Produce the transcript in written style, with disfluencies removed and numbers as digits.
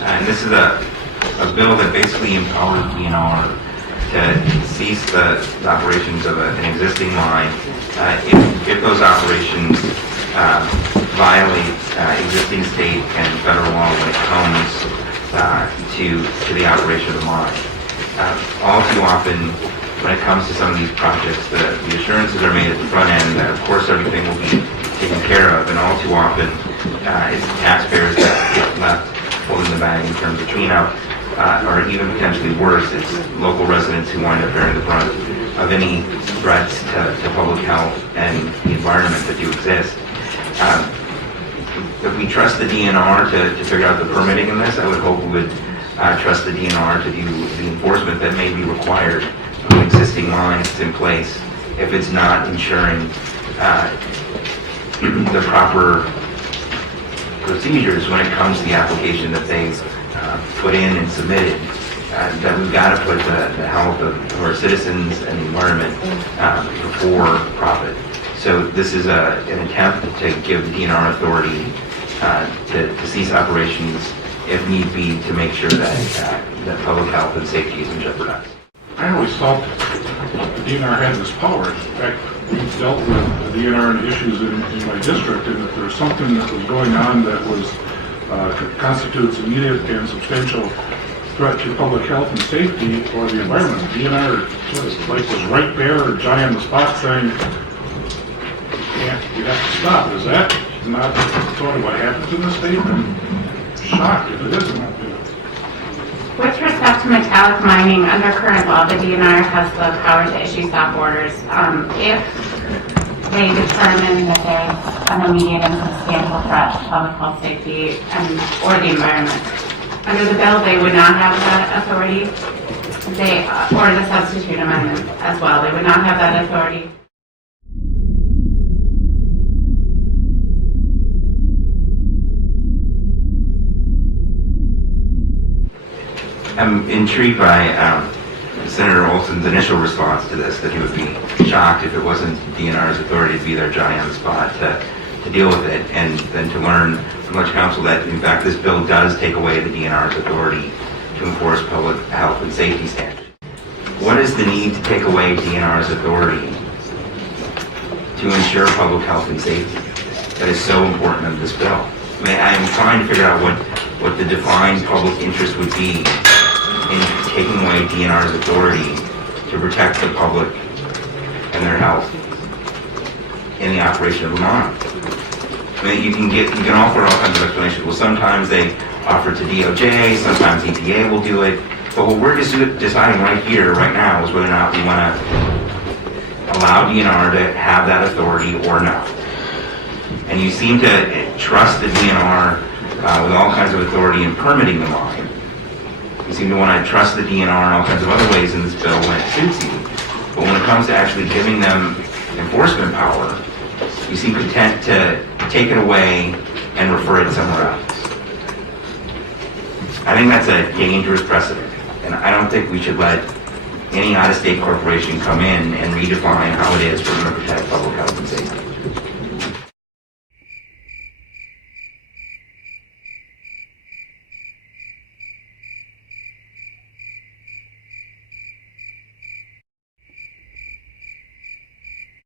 And this is a bill that basically empowers DNR to cease the operations of an existing line if those operations violate existing state and federal law when it comes to the operation of the mine. All too often, when it comes to some of these projects, the assurances are made at the front end that, of course, everything will be taken care of, and all too often, it's taxpayers that get left holding the bag in terms of cleanup, or even potentially worse, it's local residents who wind up bearing the brunt of any threats to public health and the environment that do exist. If we trust the DNR to figure out the permitting in this, I would hope we would trust the DNR to do the enforcement that may be required of an existing line that's in place if it's not ensuring the proper procedures when it comes to the application that they've put in and submitted. That we've got to put the health of our citizens and the environment before profit. So this is an attempt to give the DNR authority to cease operations if need be to make sure that public health and safety isn't jeopardized. I always thought the DNR had this power. In fact, we've dealt with the DNR and issues in my district, and if there's something that was going on that was constitutes immediate and substantial threat to public health and safety or the environment, the DNR sort of like was right there, or giant on the spot, saying, you have to stop. Is that not sort of what happens in the state? I'm shocked if it isn't. With respect to metallic mining, under current law, the DNR has the power to issue stop orders if they determine that there's an immediate and substantial threat to public health, safety, or the environment. Under the bill, they would not have that authority. Or the substitute amendment as well, they would not have that authority. I'm intrigued by Senator Olson's initial response to this, that he would be shocked if it wasn't DNR's authority to be there giant on the spot to deal with it, and then to learn from much counsel that, in fact, this bill does take away the DNR's authority to enforce public health and safety standards. What is the need to take away DNR's authority to ensure public health and safety that is so important in this bill? I mean, I'm trying to figure out what the defined public interest would be in taking away DNR's authority to protect the public and their health in the operation of a mine. I mean, you can offer all kinds of explanations. Well, sometimes they offer to DOJ, sometimes EPA will do it, but what we're just deciding right here, right now, is whether or not we want to allow DNR to have that authority or not. And you seem to trust the DNR with all kinds of authority in permitting the mine. You seem to want to trust the DNR in all kinds of other ways in this bill when it suits you. But when it comes to actually giving them enforcement power, you seem content to take it away and refer it somewhere else. I think that's a dangerous precedent, and I don't think we should let any out-of-state corporation come in and redefine how it is for them to protect public health and safety.